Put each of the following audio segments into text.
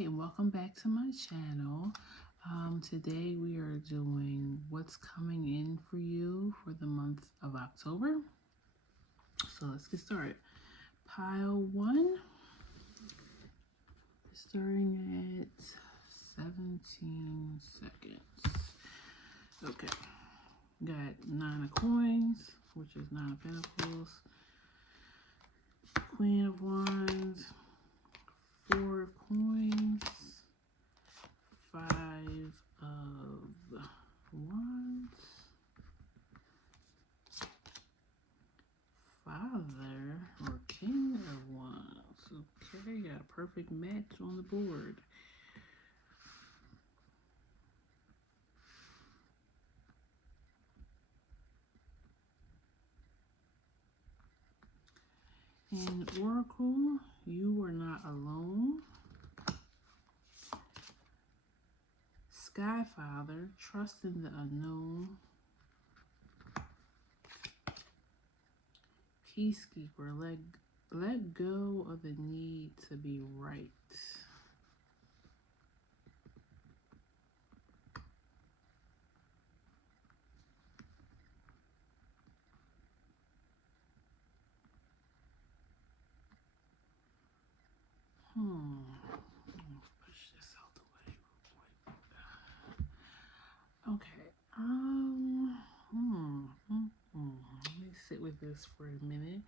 and welcome back to my channel. Today we are doing what's coming in for you for the month of October. So let's get started. Pile 1, starting at 17 seconds. Okay, got 9 of coins, which is 9 of pentacles, Queen of Wands, 4 of coins, 5 of Wands, Father or King of Wands. Okay, got a perfect match on the board. And Oracle, you are not alone. Sky Father, trust in the unknown. Peacekeeper, let go of the need to be right. Push this out the way real quick. Okay. Let me sit with this for a minute.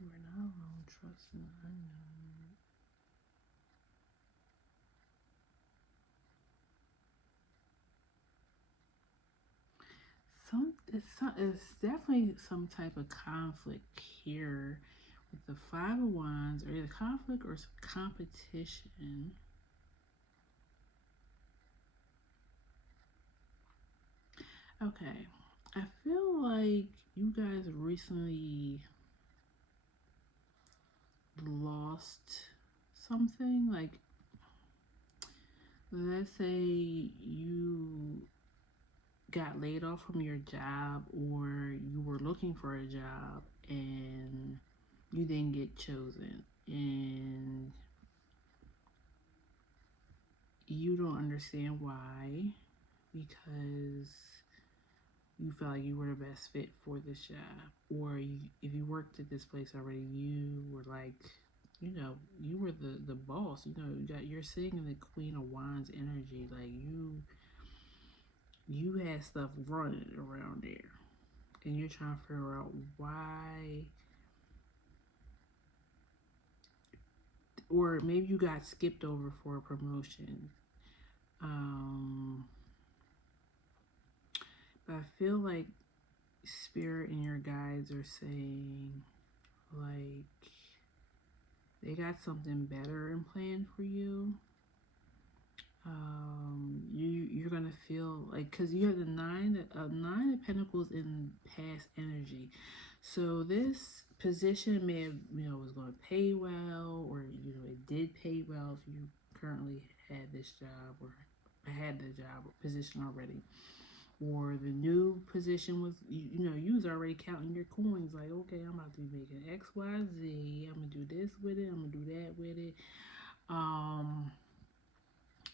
You are not alone. Trust in the unknown. It's definitely some type of conflict here with the 5 of Wands, or either conflict or some competition. Okay, I feel like you guys recently lost something. Like, let's say you got laid off from your job, or you were looking for a job and you didn't get chosen, and you don't understand why, because you felt like you were the best fit for this job, or if you worked at this place already, you were like, you were the boss. You're sitting in the Queen of Wands energy. Like, you had stuff running around there, and you're trying to figure out why. Or maybe you got skipped over for a promotion. But I feel like Spirit and your guides are saying, like, they got something better in plan for you. You're gonna feel like, because you have the nine of Pentacles in past energy, so this position may have, was going to pay well, or it did pay well if you currently had this job, or had the job or position already, or the new position was, you was already counting your coins, like, okay, I'm about to be making XYZ, I'm gonna do this with it, I'm gonna do that with it.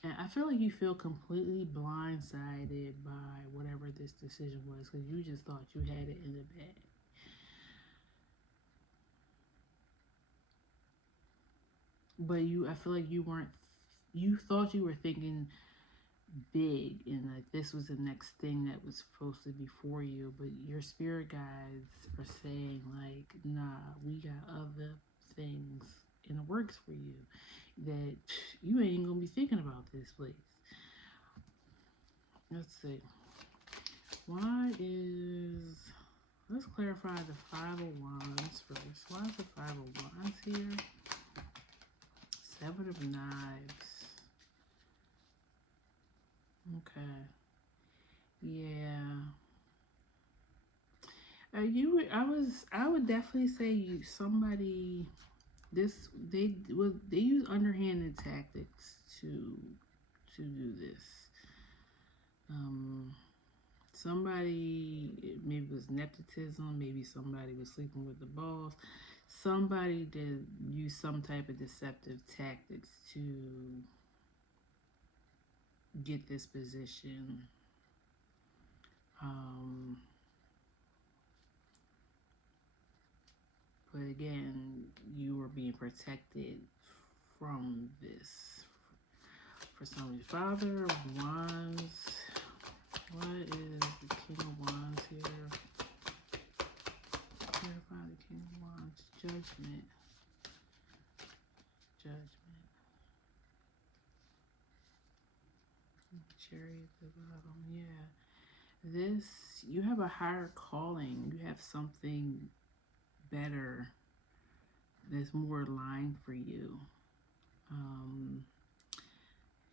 And I feel like you feel completely blindsided by whatever this decision was, because you just thought you had it in the bag. But I feel like you thought you were thinking big, and like this was the next thing that was supposed to be for you. But your spirit guides are saying, like, nah, we got other things in the works for you that you ain't gonna be thinking about this place. Let's see. Let's clarify the 5 of Wands first. Why is the 5 of Wands here? 7 of Knives. Okay. Yeah. I would definitely say somebody they use underhanded tactics to do this. Um, Somebody, maybe it was nepotism, maybe somebody was sleeping with the boss. Somebody did use some type of deceptive tactics to get this position. Um, but again, you were being protected from this. For some reason, Father of Wands. What is the King of Wands here? Clarify the King of Wands. Judgment. Judgment. Chariot at the bottom. Yeah. This, you have a higher calling. You have something better that's more aligned for you.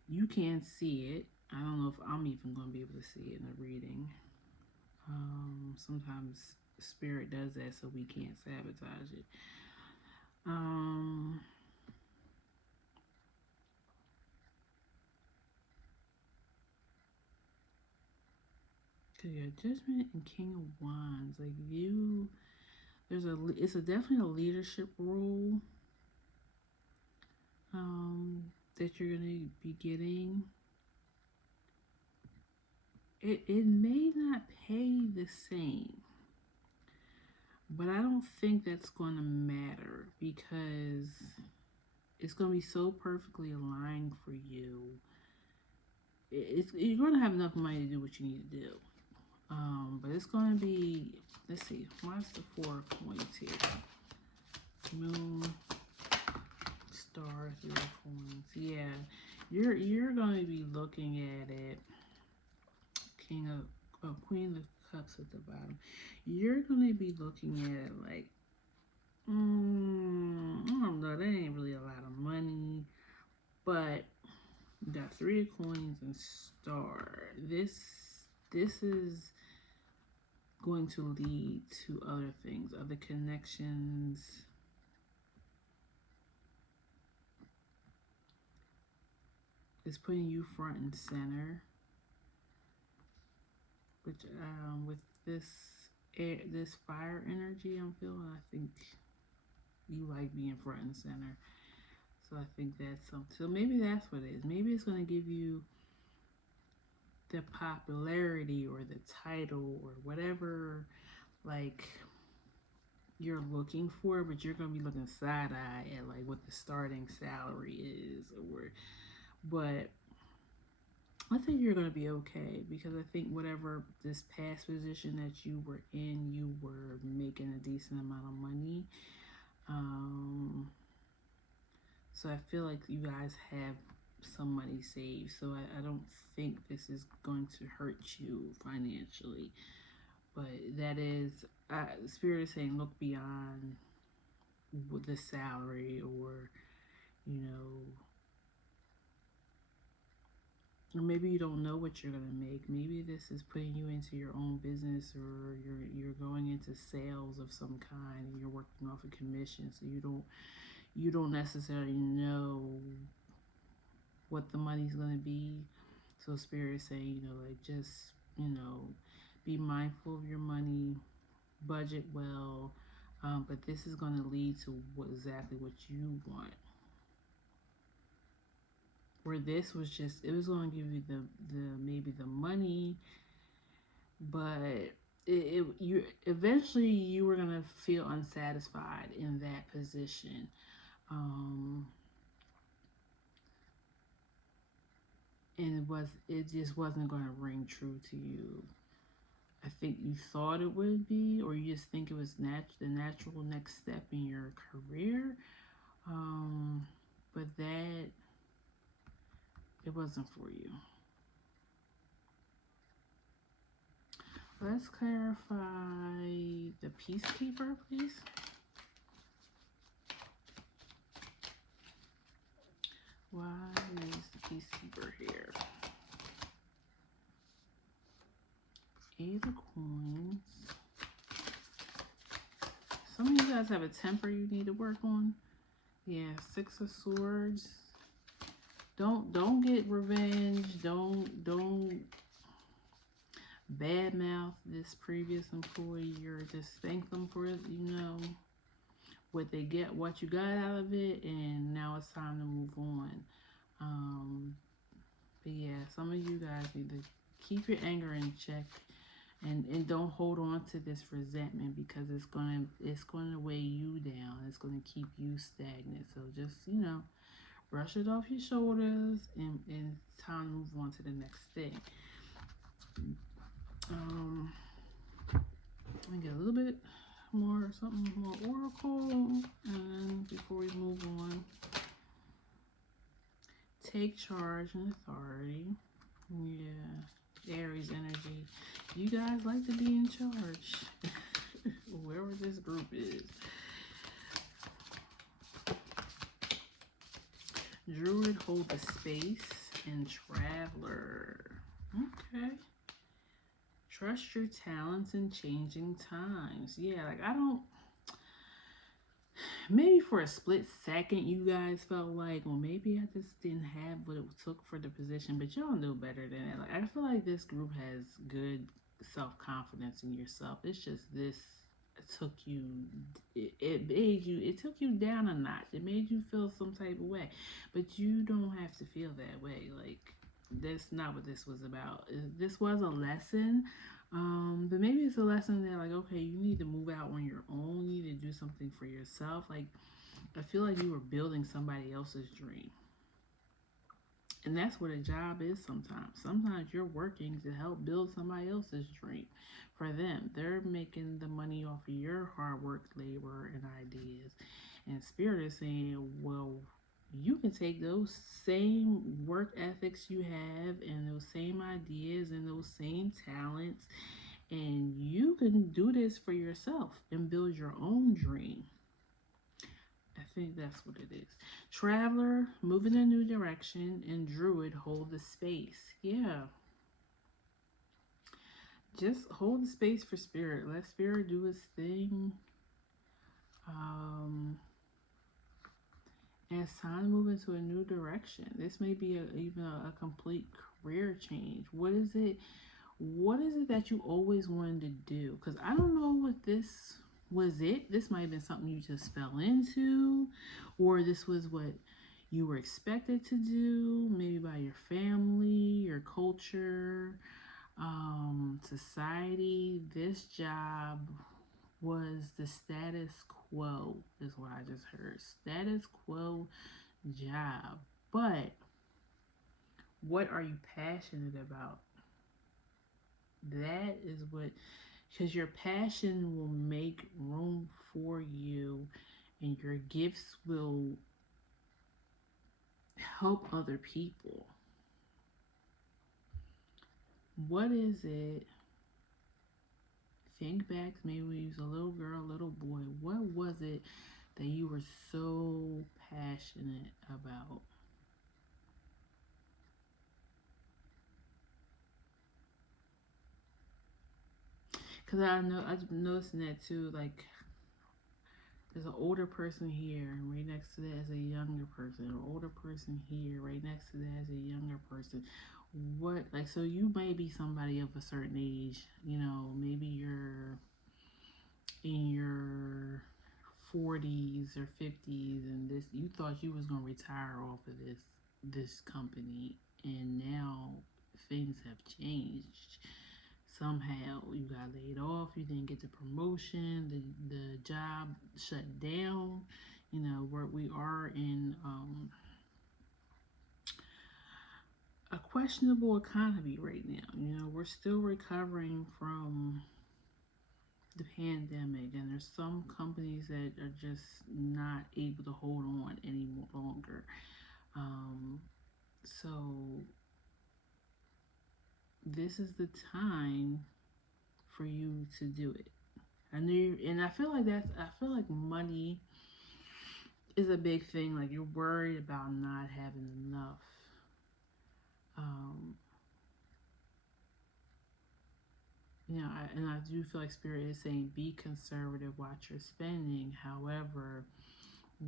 You can't see it. I don't know if I'm even going to be able to see it in the reading. Sometimes spirit does that so we can't sabotage it. Yeah, Judgment and King of Wands, like you, it's definitely a leadership role that you're gonna be getting. It may not pay the same, but I don't think that's gonna matter because it's gonna be so perfectly aligned for you. You're gonna have enough money to do what you need to do. But it's gonna be, let's see, what's the 4 of coins here? Moon, star, 3 of coins. Yeah, you're gonna be looking at it. Queen of Cups at the bottom. You're gonna be looking at it like, I don't know, that ain't really a lot of money, but you got 3 of coins and star. This is going to lead to other things, other connections. It's putting you front and center, which with this fire energy I'm feeling, I think you like being front and center. So I think that's something. So maybe that's what it is. Maybe it's going to give you the popularity or the title or whatever, like, you're looking for, but you're going to be looking side-eye at like what the starting salary is, but I think you're going to be okay because I think whatever this past position that you were in, you were making a decent amount of money. So I feel like you guys have some money saved. So I don't think this is going to hurt you financially. But that is, Spirit is saying look beyond the salary or, or maybe you don't know what you're gonna make. Maybe this is putting you into your own business, or you're going into sales of some kind, and you're working off a commission. So you don't necessarily know what the money's gonna be. So Spirit is saying, like just be mindful of your money, budget well. But this is gonna lead to exactly what you want. Where this was just, it was going to give you the maybe the money, but you eventually you were going to feel unsatisfied in that position. And it just wasn't going to ring true to you. I think you thought it would be, or you just think it was the natural next step in your career. But that, it wasn't for you. Let's clarify the Peacekeeper, please. Why is the Peacekeeper here? 8 of Coins. Some of you guys have a temper you need to work on. Yeah, Six of Swords. Don't get revenge. Don't badmouth this previous employee, or just thank them for, what they get, what you got out of it, and now it's time to move on. Um, but yeah, some of you guys need to keep your anger in check, and don't hold on to this resentment, because it's gonna weigh you down. It's gonna keep you stagnant. So just, brush it off your shoulders, and time to move on to the next thing. Um, let me get a little bit more, something more oracle, and before we move on, take charge and authority. Yeah, Aries energy. You guys like to be in charge, wherever this group is. Druid, hold the space, and Traveler. Okay. Trust your talents in changing times. Yeah, like I don't. Maybe for a split second, you guys felt like, well, maybe I just didn't have what it took for the position, but y'all know better than that. Like I feel like this group has good self confidence in yourself. It's just this took you, it made you, it took you down a notch. It made you feel some type of way, but you don't have to feel that way. Like that's not what this was about. This was a lesson, but maybe it's a lesson that, like, okay, you need to move out on your own. You need to do something for yourself. Like I feel like you were building somebody else's dream. And that's what a job is sometimes. Sometimes you're working to help build somebody else's dream for them. They're making the money off of your hard work, labor, and ideas. And Spirit is saying, well, you can take those same work ethics you have, and those same ideas, and those same talents, and you can do this for yourself and build your own dream. I think that's what it is. Traveler, move in a new direction, and Druid, hold the space. Yeah. Just hold the space for Spirit. Let Spirit do its thing. Um, and it's time to move into a new direction. This may be even a complete career change. What is it? What is it that you always wanted to do? Because I don't know what this was. This might have been something you just fell into, or this was what you were expected to do, maybe by your family, your culture, society. This job was the status quo, is what I just heard. Status quo job. But what are you passionate about? That is what, because your passion will make room for you, and your gifts will help other people. What is it? Think back, maybe when you was a little girl, little boy. What was it that you were so passionate about? Because I'm noticing that too. Like there's an older person here, and right next to that is a younger person. An older person here, right next to that is a younger person. What, like, so you may be somebody of a certain age, maybe you're in your 40s or 50s, and this, you thought you was gonna retire off of this company, and now things have changed. Somehow you got laid off, you didn't get the promotion, the job shut down. Where we are in a questionable economy right now. We're still recovering from the pandemic, and there's some companies that are just not able to hold on any longer. So this is the time for you to do it. And I feel like money is a big thing. Like you're worried about not having enough. Um, and I do feel like Spirit is saying be conservative, watch your spending. However,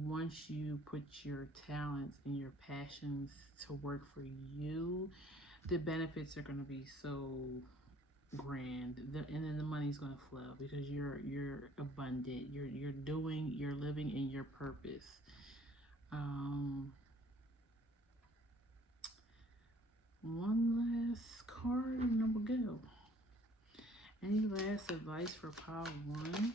once you put your talents and your passions to work for you, the benefits are going to be so grand, and then the money's going to flow because you're abundant. You're living in your purpose. Um, one last card and then we'll go. Any last advice for pile one?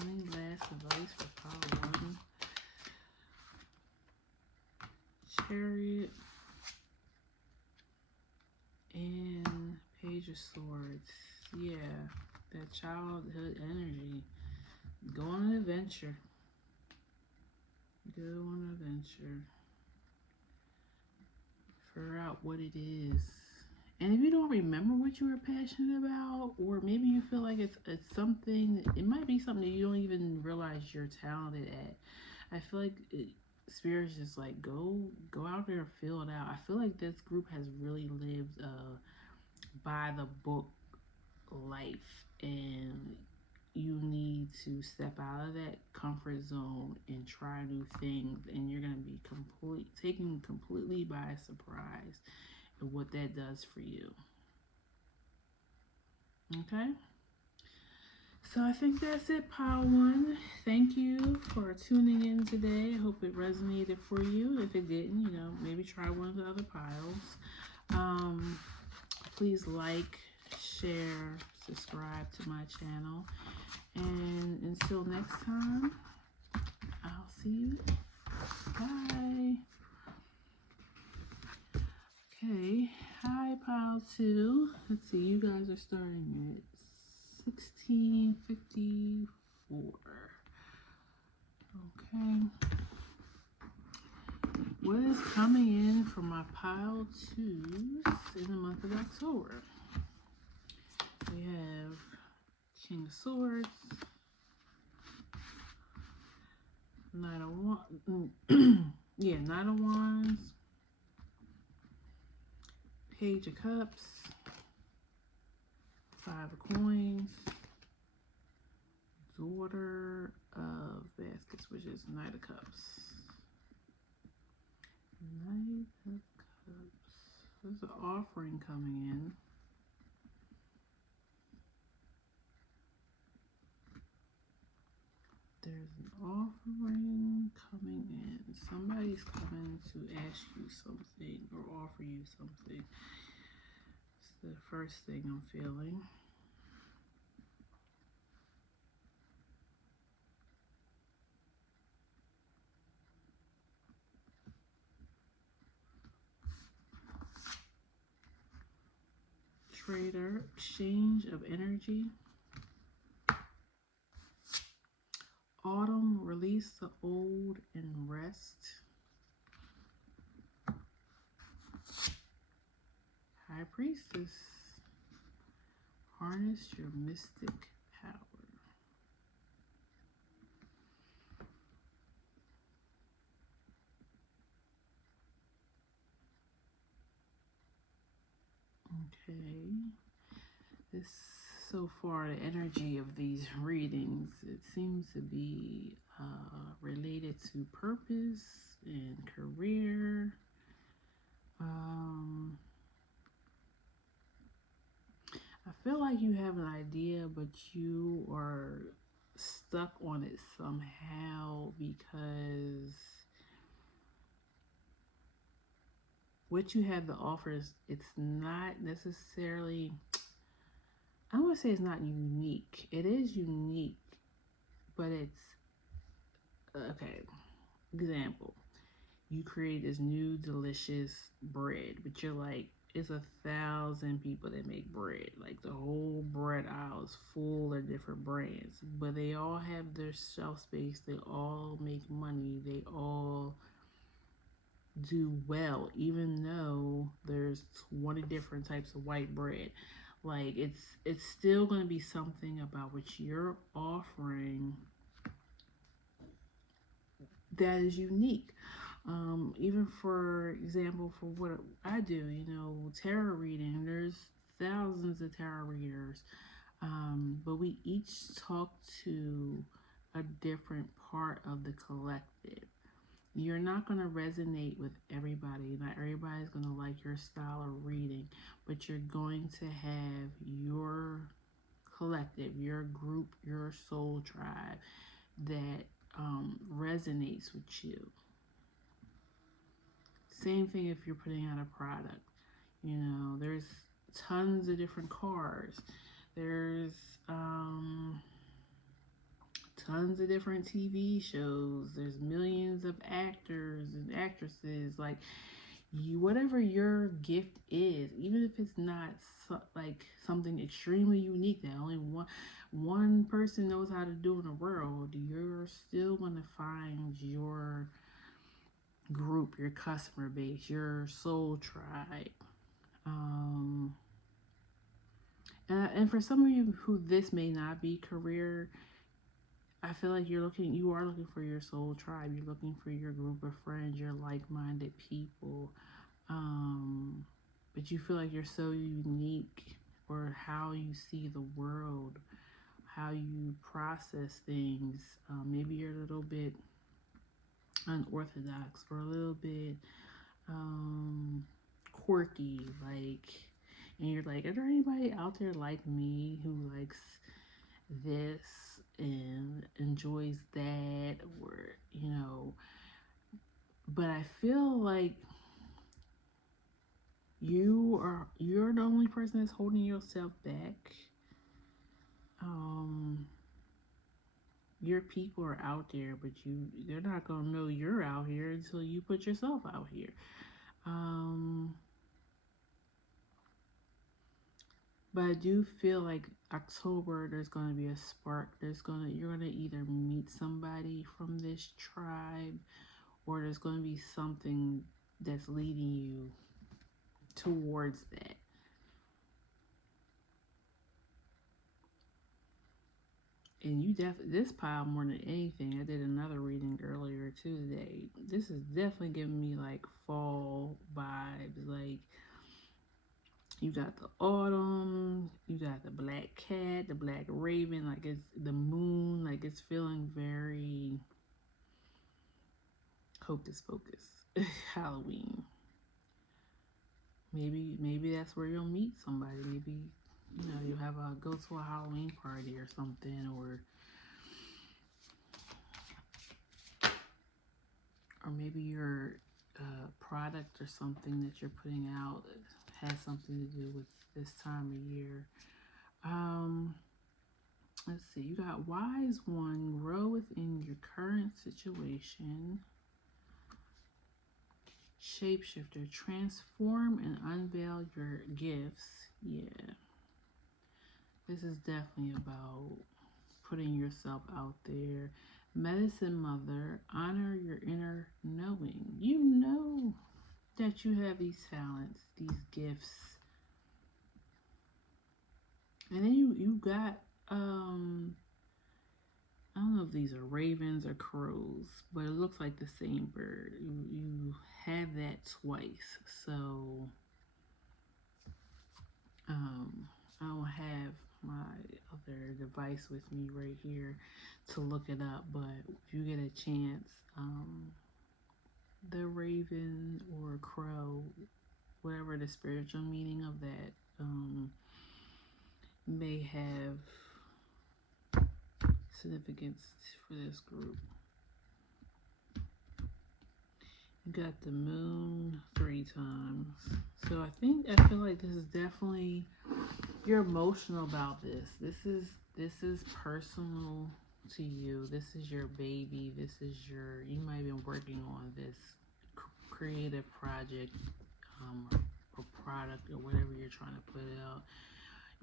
Any last advice for pile one? Chariot and Page of Swords. Yeah, that childhood energy. Go on an adventure. Go on an adventure. Figure out what it is. And if you don't remember what you were passionate about, or maybe you feel like it's something, it might be something that you don't even realize you're talented at. I feel like Spirit's just like go out there and feel it out. I feel like this group has really lived by the book life, and you need to step out of that comfort zone and try new things, and you're going to be taken completely by surprise and what that does for you. Okay, so I think that's it, pile one. Thank you for tuning in today. I hope it resonated for you. If it didn't, maybe try one of the other piles. Please like, share, subscribe to my channel, and until next time, I'll see you. Bye. Okay, hi pile two. Let's see, you guys are starting at 1654. Okay. What is coming in for my pile twos in the month of October? We have King of Swords, Knight of Wands, Knight of Wands, Page of Cups, Five of Coins, Daughter of Baskets, which is Knight of Cups. Knight of Cups. There's an offering coming in. There's an offering coming in. Somebody's coming to ask you something or offer you something. It's the first thing I'm feeling. Trader, exchange of energy. Autumn, release the old and rest. High Priestess, harness your mystic power. Okay, this so far the energy of these readings, it seems to be related to purpose and career. I feel like you have an idea, but you are stuck on it somehow because what you have to offer is, it's not necessarily, I don't want to say it's not unique. It is unique, but it's, okay, example. You create this new delicious bread, but you're like, it's 1,000 people that make bread. Like the whole bread aisle is full of different brands, but they all have their shelf space. They all make money. They all do well, even though there's 20 different types of white bread. Like it's still going to be something about what you're offering that is unique. Even for example, for what I do, tarot reading, there's thousands of tarot readers, but we each talk to a different part of the collective. You're not going to resonate with everybody. Not everybody's going to like your style of reading, but you're going to have your collective, your group, your soul tribe that resonates with you. Same thing if you're putting out a product. You know, there's tons of different cars. There's tons of different TV shows. There's millions of actors and actresses. Like you, whatever your gift is, even if it's not like something extremely unique that only one person knows how to do in the world, you're still gonna find your group, your customer base, your soul tribe. Um, and for some of you who this may not be career, I feel like you are looking for your soul tribe. You're looking for your group of friends, your like-minded people. Um, but you feel like you're so unique, or how you see the world, how you process things. Maybe you're a little bit unorthodox or a little bit quirky, like, and you're like, is there anybody out there like me who likes this and enjoys that, or you know? But I feel like you're the only person that's holding yourself back. Um, your people are out there, but they're not gonna know you're out here until you put yourself out here. Um, but I do feel like October there's gonna be a spark. You're gonna either meet somebody from this tribe, or there's gonna be something that's leading you towards that. And this pile more than anything. I did another reading earlier too today. This is definitely giving me like fall vibes. Like you got the autumn, you got the black cat, the black raven. Like it's the moon. Like it's feeling very hocus pocus, Halloween. Maybe that's where you'll meet somebody. Maybe you'll have a go to a Halloween party or something, or maybe your product or something that you're putting out has something to do with this time of year. Um, let's see. You got wise one, grow within your current situation. Shapeshifter, transform and unveil your gifts. Yeah, this is definitely about putting yourself out there. Medicine mother, honor your inner knowing. You know that you have these talents, these gifts. And then you got I don't know if these are ravens or crows, but it looks like the same bird. You have that twice. So I don't have my other device with me right here to look it up, but if you get a chance, the raven or crow, whatever the spiritual meaning of that, may have significance for this group. You got the moon 3 times. So I feel like this is definitely, you're emotional about this. This is personal to you. This is your baby. You might have been working on this creative project, or product, or whatever you're trying to put out.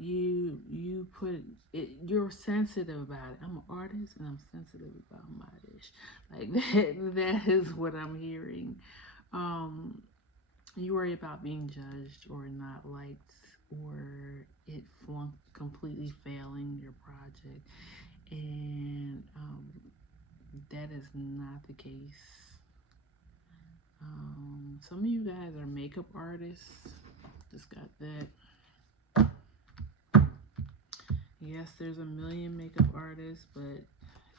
You put it, you're sensitive about it. I'm an artist and I'm sensitive about my dish. Like that is what I'm hearing. You worry about being judged or not liked, or it completely failing your project, and that is not the case. Some of you guys are makeup artists. Just got that. Yes, there's a million makeup artists, but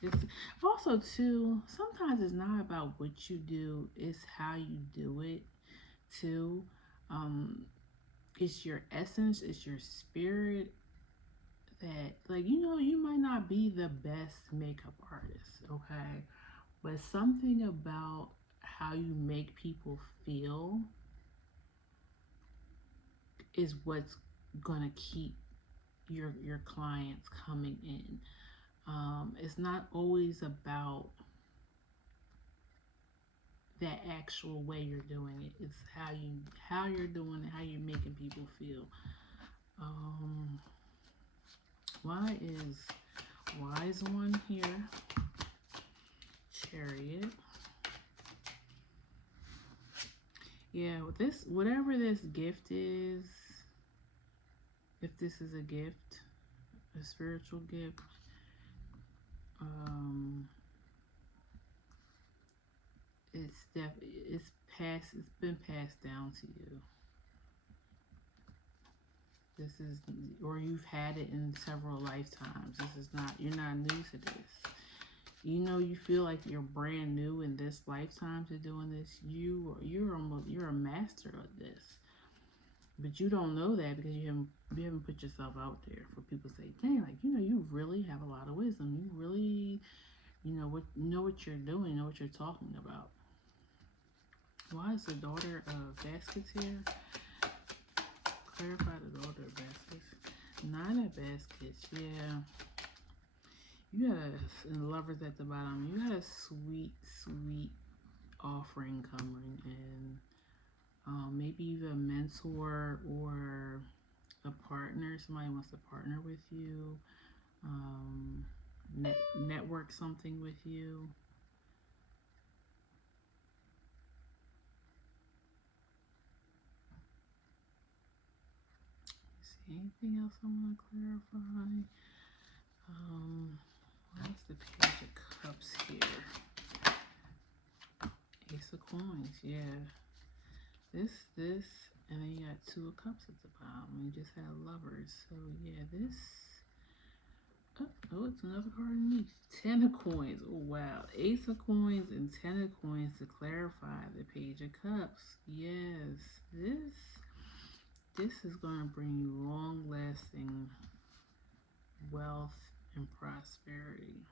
It's also too, sometimes it's not about what you do, it's how you do it too. Um, it's your essence, it's your spirit that, like, you might not be the best makeup artist, okay? But something about how you make people feel is what's gonna keep your clients coming in. It's not always about that actual way you're doing it. It's how you're doing it, how you're making people feel. Um, why is wise one here? Chariot. Yeah, with this, whatever this gift is, if this is a gift, a spiritual gift, um, it's been passed down to you. This is, or you've had it in several lifetimes. This is not, you're not new to this. You feel like you're brand new in this lifetime to doing this. You're a master of this, but you don't know that because you haven't put yourself out there for people to say, dang, like, you really have a lot of wisdom. You really, what you're doing, know what you're talking about. Why is the daughter of baskets here? Clarify the daughter of baskets. Nine of baskets, yeah. You got and the lovers at the bottom. You got a sweet, sweet offering coming in. Maybe even a mentor or a partner. Somebody wants to partner with you. Um, network something with you. See anything else I want to clarify? What's the page of cups here? Ace of coins, yeah. This, and then you got two of cups at the bottom. You just had lovers, so yeah, this. Oh, it's another card underneath. Ten of coins. Oh wow, Ace of coins and ten of coins to clarify the page of cups. Yes, this is gonna bring you long-lasting wealth and prosperity.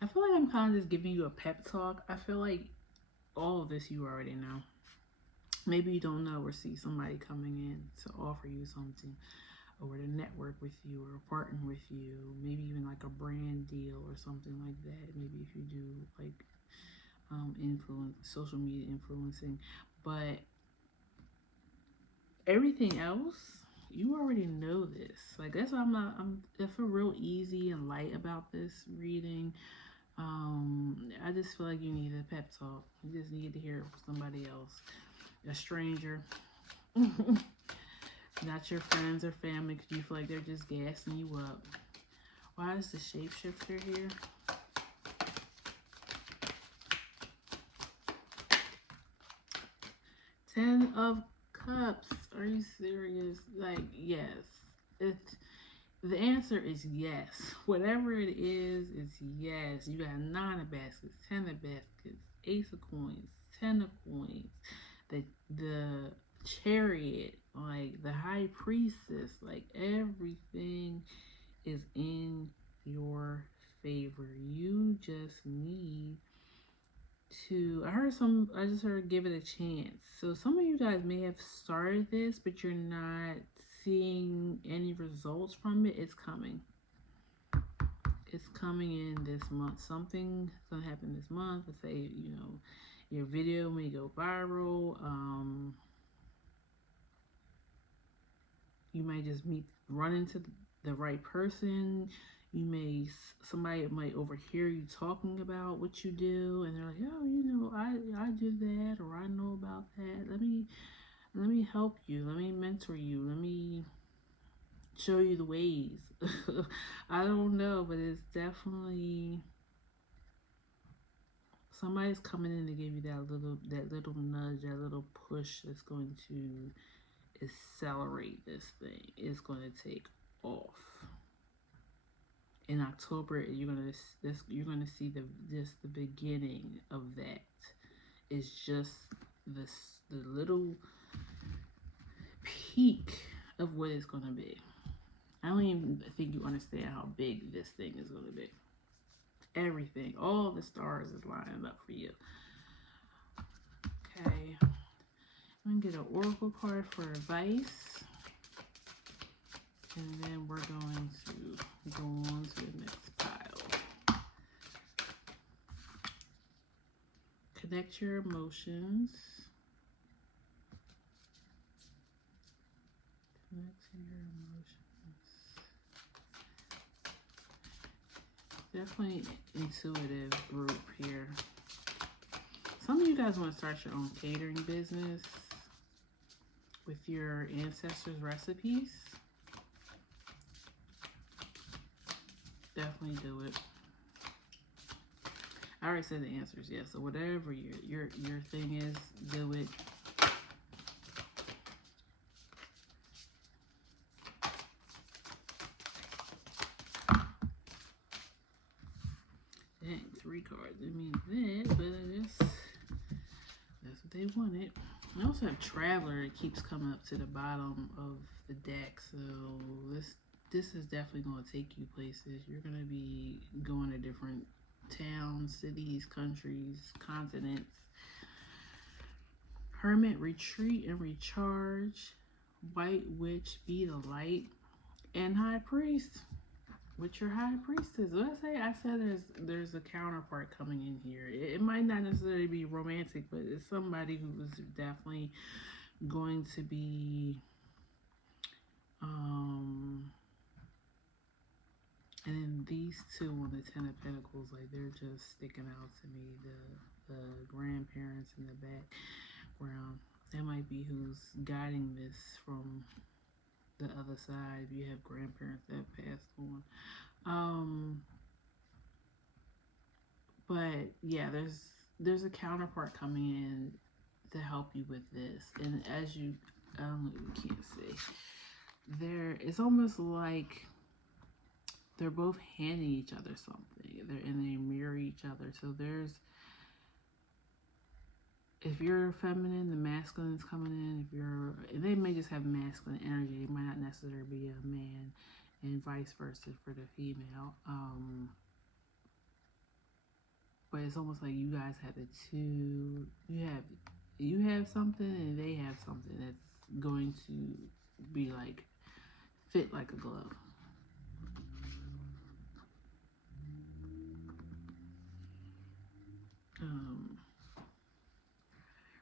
I feel like I'm kind of just giving you a pep talk. I feel like all of this you already know. Maybe you don't know or see somebody coming in to offer you something or to network with you or partner with you. Maybe even like a brand deal or something like that. Maybe if you do like influence, social media influencing. But everything else, you already know this. Like that's why I feel real easy and light about this reading. I just feel like you need a pep talk. You just need to hear it from somebody else, a stranger, not your friends or family, because you feel like they're just gassing you up. Why is the shapeshifter here? Ten of Cups. Are you serious? Like, yes. It's the answer is yes. Whatever it is, it's yes. You got nine of baskets, ten of baskets, ace of coins, ten of coins, the chariot, like the high priestess, like everything is in your favor. You just need to I just heard give it a chance. So some of you guys may have started this, but you're not seeing any results from it. It's coming. It's coming in this month. Something's gonna happen this month. Let's say, your video may go viral. You might just run into the right person. Somebody might overhear you talking about what you do, and they're like, "Oh, I do that, or I know about that. Let me help you. Let me mentor you. Let me show you the ways." I don't know, but it's definitely Somebody's coming in to give you that little nudge, that little push that's going to accelerate this thing. It's going to take off. In October, you're gonna see the beginning of that. It's just the little peak of what it's gonna be. I don't even think you understand how big this thing is gonna be. Everything, all the stars is lining up for you. Okay, I'm gonna get an oracle card for advice, and then we're going to go on to the next pile. Connect your emotions. Connect to your emotions. Definitely intuitive group here. Some of you guys want to start your own catering business with your ancestors' recipes. Definitely do it. I already said the answers, yes. So whatever your thing is, do it. Dang, 3 cards. It means that, but I guess that's what they wanted. I also have Traveler. It keeps coming up to the bottom of the deck, so this is definitely going to take you places. You're going to be going to different towns, cities, countries, continents. Hermit, retreat and recharge. White Witch, be the light. And High Priest. With your High Priestess. What I said there's a counterpart coming in here. It might not necessarily be romantic, but it's somebody who is definitely going to be and then these two on the Ten of Pentacles, like they're just sticking out to me. The grandparents in the background. That might be who's guiding this from the other side. If you have grandparents that passed on. But yeah, there's a counterpart coming in to help you with this. And as you can't see. It's almost like they're both handing each other something. And they mirror each other. So if you're feminine, the masculine is coming in. They may just have masculine energy. It might not necessarily be a man, and vice versa for the female. But it's almost like you guys have the two. You have something, and they have something that's going to be like fit like a glove.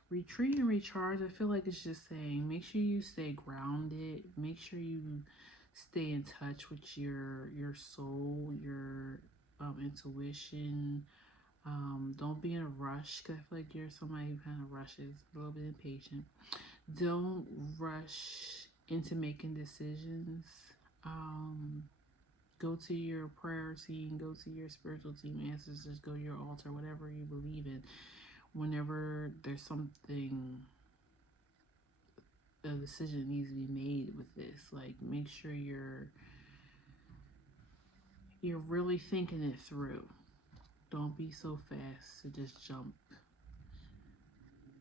Retreat and recharge, I feel like it's just saying make sure you stay grounded, make sure you stay in touch with your soul, your intuition. Don't be in a rush, because I feel like you're somebody who kind of rushes, a little bit impatient. Don't rush into making decisions. Go to your prayer team, go to your spiritual team, ancestors, go to your altar, whatever you believe in. Whenever there's something, a decision needs to be made with this, like make sure you're really thinking it through. Don't be so fast to just jump.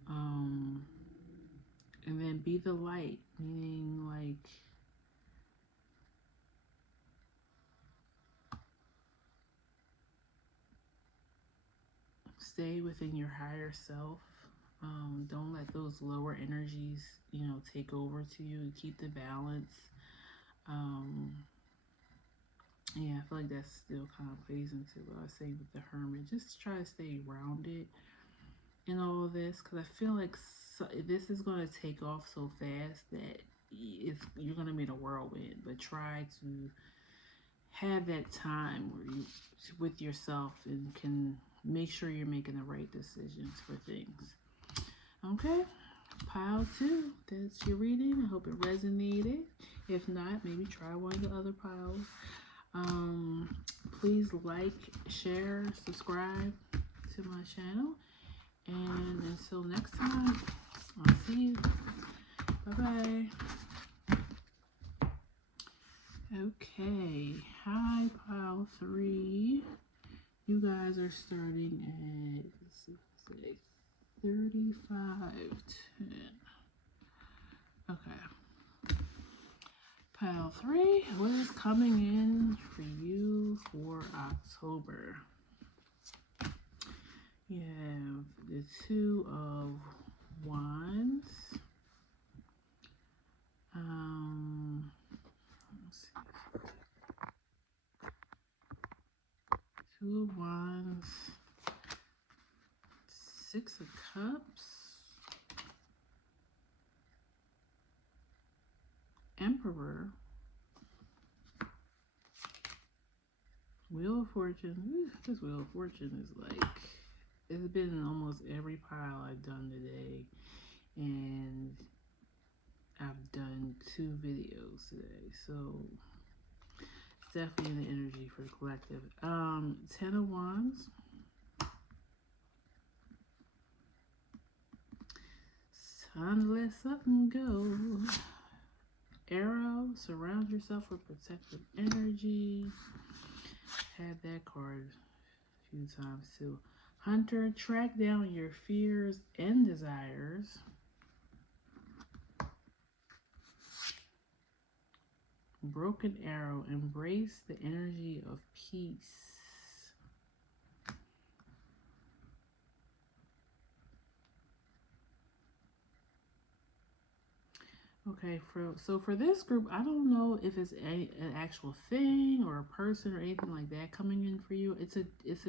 And then be the light, meaning like stay within your higher self. Don't let those lower energies, take over to you. Keep the balance. Yeah, I feel like that still kind of plays into what I was saying with the Hermit. Just try to stay grounded in all of this, because I feel like this is going to take off so fast that you're going to be in a whirlwind. But try to have that time where you with yourself and can make sure you're making the right decisions for things. Okay, pile 2, that's your reading. I hope it resonated. If not, maybe try one of the other piles. Please like, share, subscribe to my channel. And until next time, I'll see you. Bye-bye. Okay, hi pile 3. You guys are starting at, let's say, 3510. Okay. Pile 3, what is coming in for you for October? You have the 2 of Wands. Let's see. 2 of Wands. 6 of Cups. Emperor. Wheel of Fortune. This Wheel of Fortune is like, it's been in almost every pile I've done today. And I've done 2 videos today. So it's definitely in the energy for the collective. 10 of Wands. Time to let something go. Arrow. Surround yourself with protective energy. Had that card a few times too. Hunter, track down your fears and desires. Broken Arrow, embrace the energy of peace. Okay, so for this group, I don't know if it's an actual thing or a person or anything like that coming in for you. It's a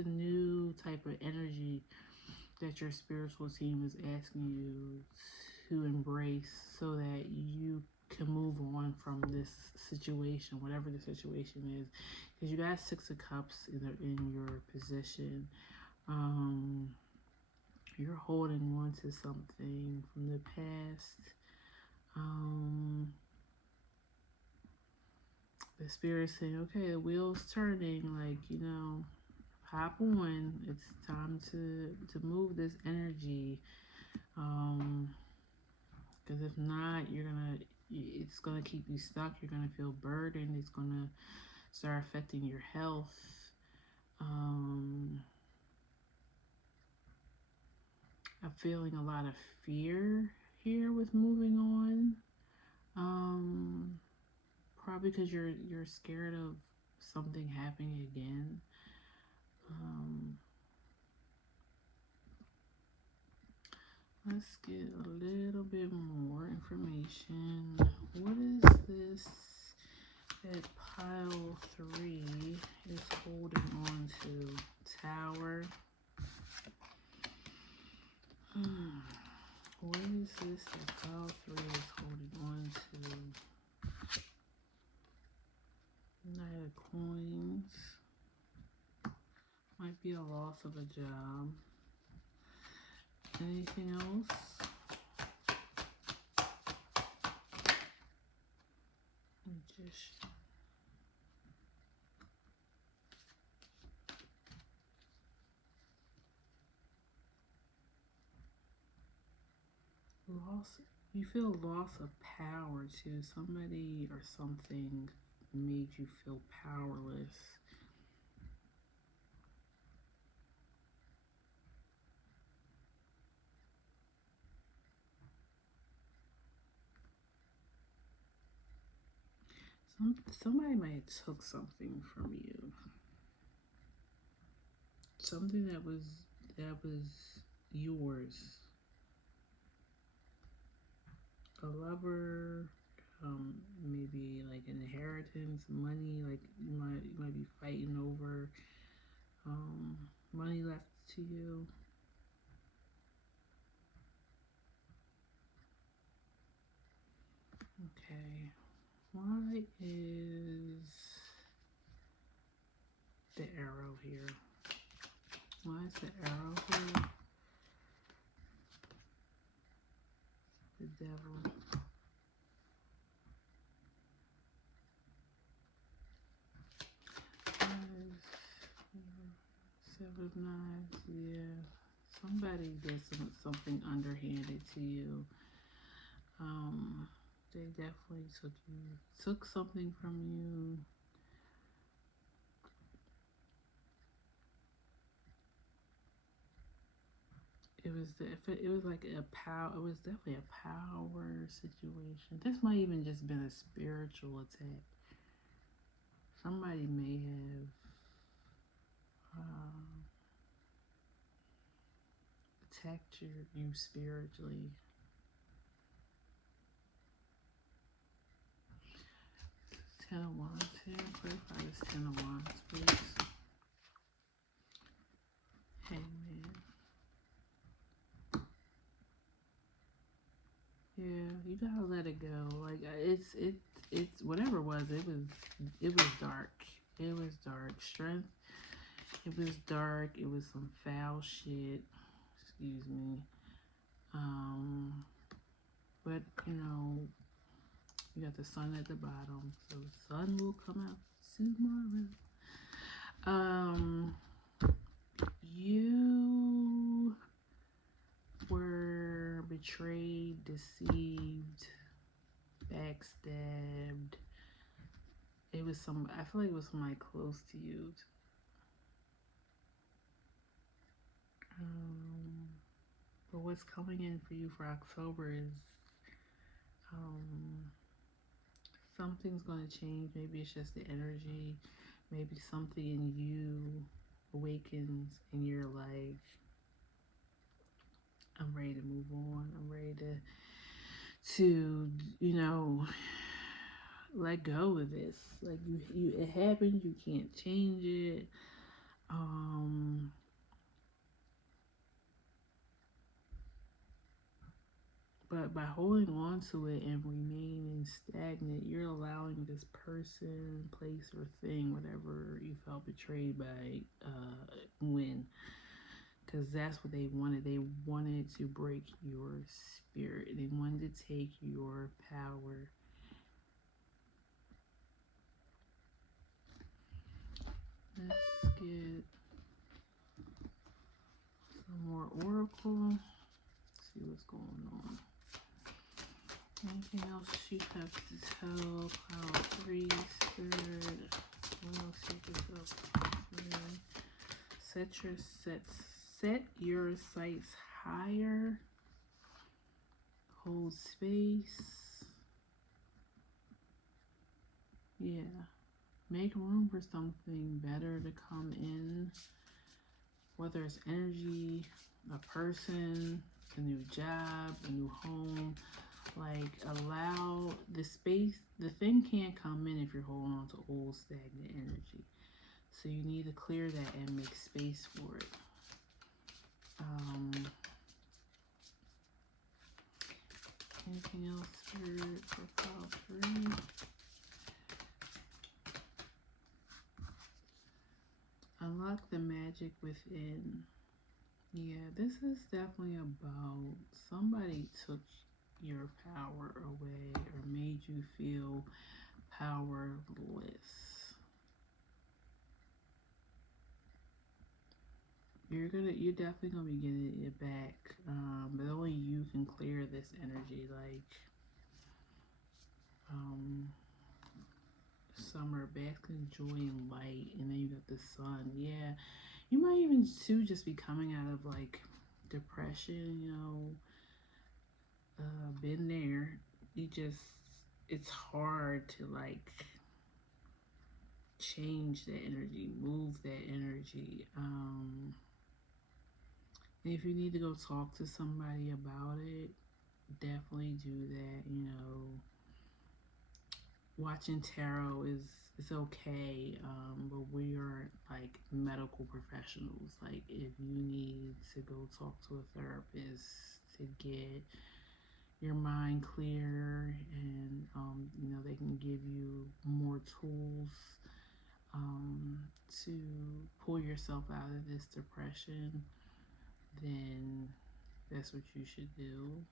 new type of energy that your spiritual team is asking you to embrace so that you can move on from this situation, whatever the situation is. Because you got 6 of Cups in your position. You're holding on to something from the past. The spirit's saying, okay, the wheel's turning, like, you know, hop on. It's time to move this energy. Because if not, it's gonna keep you stuck. You're gonna feel burdened. It's gonna start affecting your health. I'm feeling a lot of fear here with moving on. Probably because you're scared of something happening again. Let's get a little bit more information. What is this that pile 3 is holding on to? Tower. What is this that pile 3 is holding on to? Knight of Coins. Might be a loss of a job. Anything else? Magician. Loss. You feel loss of power too. Somebody or something made you feel powerless. Somebody might have took something from you. Something that was yours. A lover, maybe like inheritance, money, like you might be fighting over money left to you. Okay. Why is the arrow here? Why is the arrow here? The devil. 5, 4, 7, of Knives, yeah. Somebody did something underhanded to you. They definitely took something from you. It was like a power. It was definitely a power situation. This might even just been a spiritual attack. Somebody may have attacked you spiritually. Ten of Wands here. Clarify this Ten of Wands, please. Hangman. Yeah, you gotta let it go. Like it's whatever it was. It was dark. It was dark. Strength. It was dark. It was some foul shit. Excuse me. But you know, you got the sun at the bottom, so the sun will come out tomorrow. You were betrayed, deceived, backstabbed. It was I feel like it was somebody close to you. But what's coming in for you for October is something's going to change. Maybe it's just the energy. Maybe something in you awakens in your life. I'm ready to move on. I'm ready to you know, let go of this. Like you it happened. You can't change it. But by holding on to it and remaining stagnant, you're allowing this person, place, or thing, whatever you felt betrayed by, win. Because that's what they wanted. They wanted to break your spirit. They wanted to take your power. Let's get some more oracle. See what's going on. Anything else you have to tell Cloud 3 Spirit? What else you can tell? Set your sights higher. Hold space. Yeah. Make room for something better to come in. Whether it's energy, a person, a new job, a new home. Like, allow the space. The thing can't come in if you're holding on to old stagnant energy. So you need to clear that and make space for it. Anything else for Cloud 3? Unlock the magic within. Yeah, this is definitely about somebody took your power away or made you feel powerless. You're definitely gonna be getting it back. But only you can clear this energy. Like, summer, bask in joy and light, and then you got the sun. Yeah, you might even too just be coming out of like depression. You know, been there. It's hard to like change that energy, move that energy. If you need to go talk to somebody about it, definitely do that. You know, watching tarot is okay, but we aren't like medical professionals. Like, if you need to go talk to a therapist to get your mind clear, and you know, they can give you more tools to pull yourself out of this depression, then that's what you should do.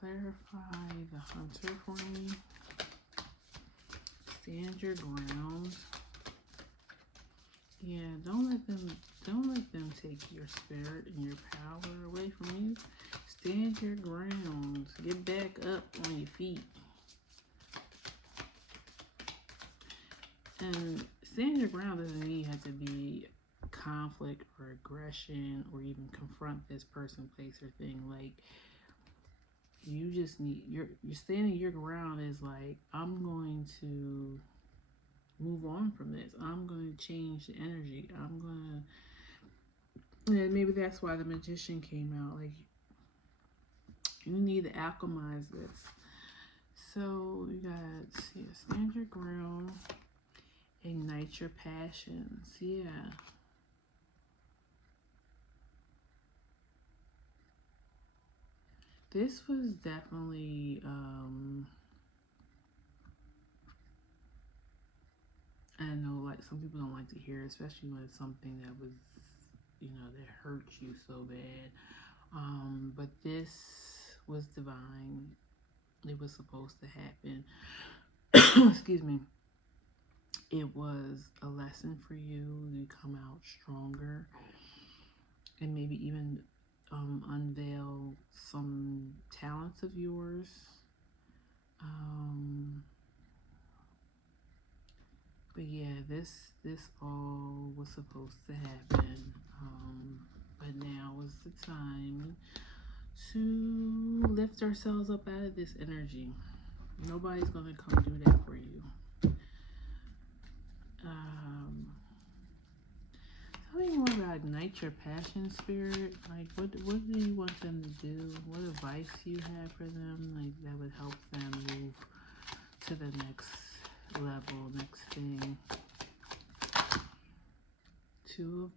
Clarify the Hunter for me. Stand your ground. Yeah, don't let them take your spirit and your power away from you. Stand your ground. Get back up on your feet. And stand your ground doesn't mean you have to be conflict or aggression or even confront this person, place, or thing. Like, you just need you're standing your ground is like, I'm going to move on from this. I'm going to change the energy. And maybe that's why the magician came out. Like, you need to alchemize this. So you got, yeah, stand your ground, ignite your passions. Yeah. This was definitely, I know, like, some people don't like to hear, especially when it's something that was, that hurt you so bad. But this was divine. It was supposed to happen. Excuse me. It was a lesson for you to come out stronger and maybe even unveil some talents of yours. Um, but yeah, this all was supposed to happen. But now is the time to lift ourselves up out of this energy. Nobody's gonna come do that for you. Um, Tell me more about ignite your passion, spirit. Like, what do you want them to do? What advice do you have for them? Like, that would help them move to the next level, next thing. Two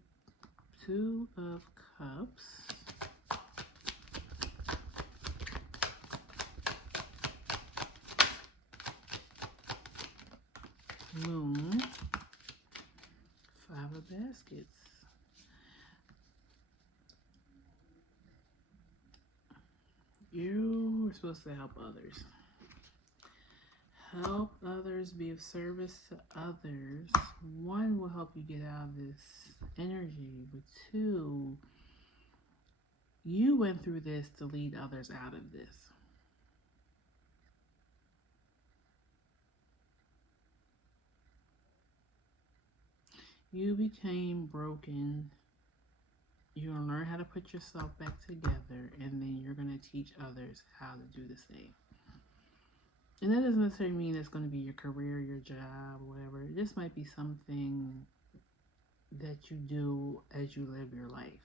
of Cups. Moon. Five of Baskets. You are supposed to help others. Help others, be of service to others. One will help you get out of this energy, but two, you went through this to lead others out of this. You became broken. You're going to learn how to put yourself back together, and then you're going to teach others how to do the same. And that doesn't necessarily mean it's going to be your career, your job, whatever. This might be something that you do as you live your life.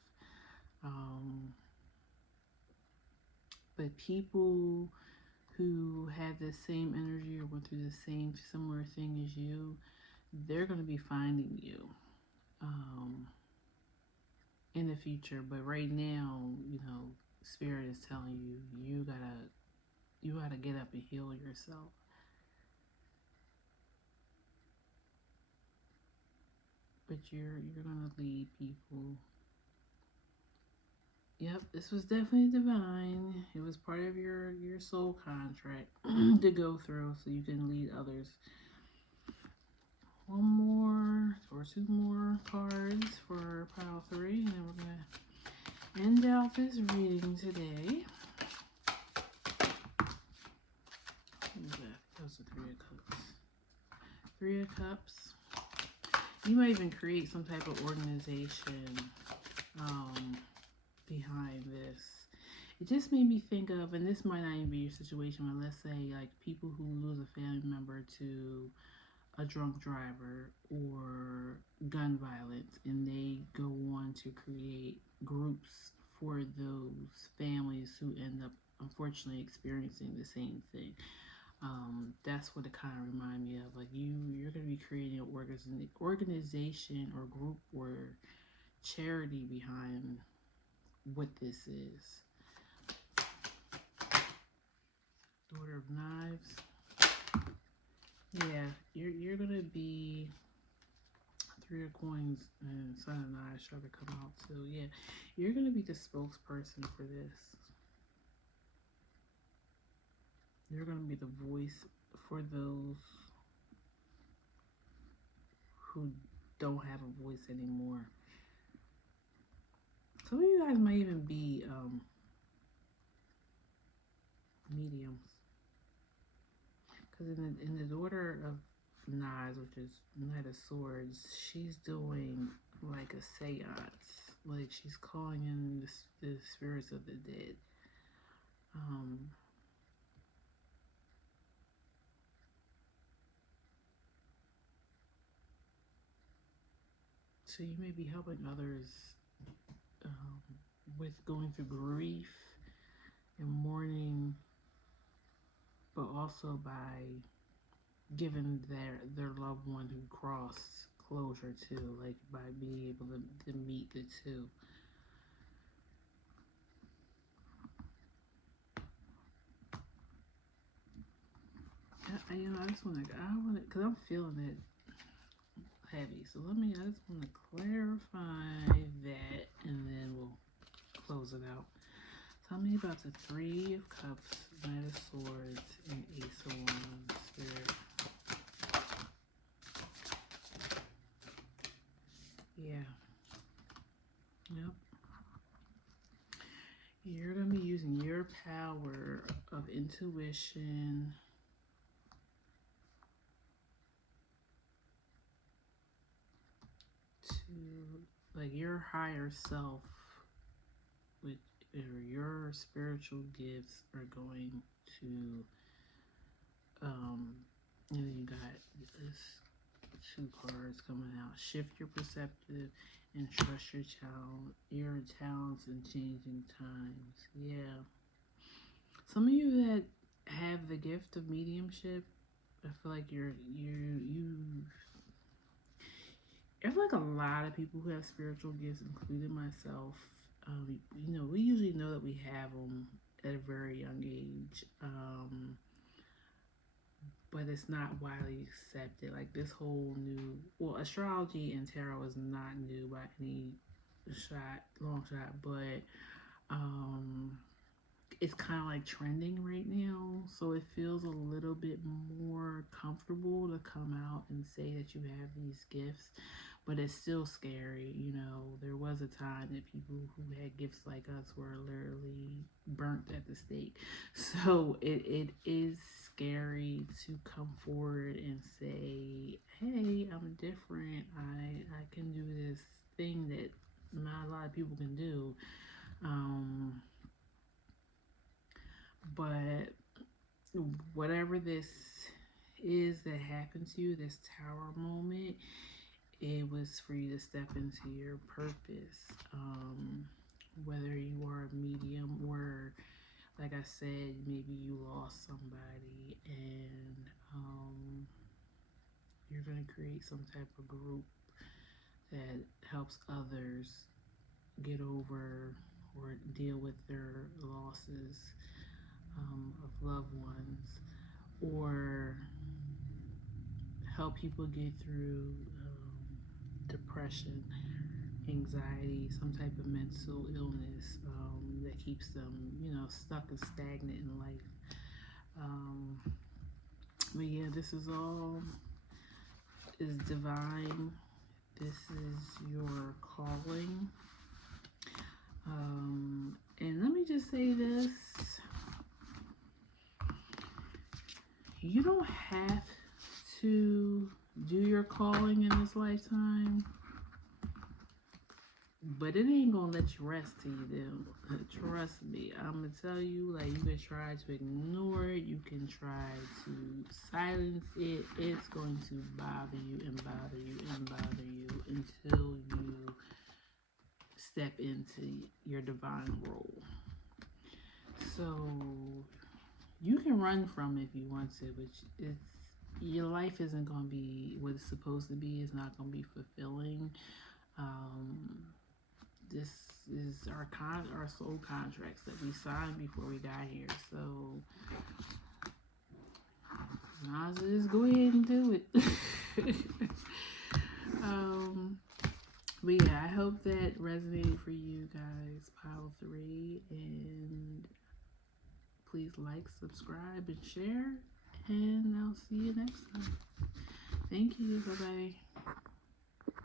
But people who have the same energy or went through the same similar thing as you, they're going to be finding you in the future. But right now, Spirit is telling you, you gotta get up and heal yourself. But you're gonna lead people. Yep, this was definitely divine. It was part of your soul contract to go through so you can lead others. One more or two more cards for pile 3, and then we're gonna end out this reading today. That was the 3 of Cups. 3 of Cups. You might even create some type of organization behind this. It just made me think of, and this might not even be your situation, but let's say like people who lose a family member to a drunk driver or gun violence, and they go on to create groups for those families who end up unfortunately experiencing the same thing. That's what it kind of reminded me of. Like, you're going to be creating an organization or group or charity behind what this is. Daughter of Knives. Yeah, you're gonna be 3 of Coins and Son of Knives try to come out too. Yeah, you're gonna be the spokesperson for this. You're gonna be the voice for those who don't have a voice anymore. Some of you guys might even be mediums. Because in the order of knives, which is Knight of Swords, she's doing like a seance. Like she's calling in the spirits of the dead. So you may be helping others with going through grief and mourning, but also by giving their loved one who crossed closure too, like by being able to meet the two. I just want to, because I'm feeling it heavy. So I just want to clarify that, and then we'll close it out. Tell me about the Three of Cups, Knight of Swords, and Ace of Wands, Spirit. Yeah. Yep. You're going to be using your power of intuition to, like, your higher self, with or your spiritual gifts are going to, and then you got this 2 cards coming out. Shift your perceptive and trust your talents in changing times. Yeah. Some of you that have the gift of mediumship, I feel like I feel like a lot of people who have spiritual gifts, including myself, we usually know that we have them at a very young age. But it's not widely accepted. Like this whole new, astrology and tarot is not new by any long shot, but it's kind of like trending right now. So it feels a little bit more comfortable to come out and say that you have these gifts, but it's still scary. There was a time that people who had gifts like us were literally burnt at the stake. So it is scary to come forward and say, hey, I'm different. I can do this thing that not a lot of people can do. But whatever this is that happened to you, this tower moment, it was for you to step into your purpose. Whether you are a medium or, like I said, maybe you lost somebody and you're going to create some type of group that helps others get over or deal with their losses of loved ones, or help people get through depression, anxiety, some type of mental illness that keeps them, stuck and stagnant in life. But yeah, this is all is divine. This is your calling. And let me just say this. You don't have to do your calling in this lifetime, but it ain't gonna let you rest till you do. Trust me, I'm gonna tell you, like, you can try to ignore it, you can try to silence it. It's going to bother you and bother you and bother you until you step into your divine role. So you can run from it if you want to, but your life isn't going to be what it's supposed to be. It's not going to be fulfilling. This is our soul contracts that we signed before we got here. So might as well just go ahead and do it. But yeah, I hope that resonated for you guys, pile 3, and please like, subscribe, and share, and I'll see you next time. Thank you. Bye-bye.